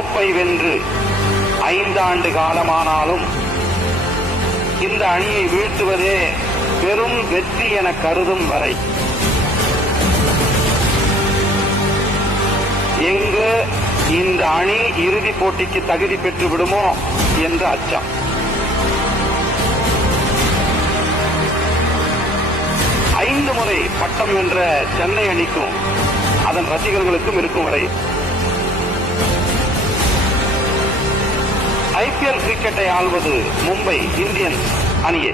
கோப்பை வென்று 5 ஆண்டு காலமானாலும் இந்த அணியை வீழ்த்துவதே பெரும் வெற்றி என கருதும் வரை எங்கு இந்த அணி இறுதிப் போட்டிக்கு தகுதி பெற்று விடுமோ என்ற அச்சம். ஐந்து முறை பட்டம் வென்ற சென்னை அணிக்கும் அதன் ரசிகர்களுக்கும் இருக்கும் வரை ஐபிஎல் கிரிக்கெட்டை ஆள்வது மும்பை இந்தியன்ஸ் அணியே.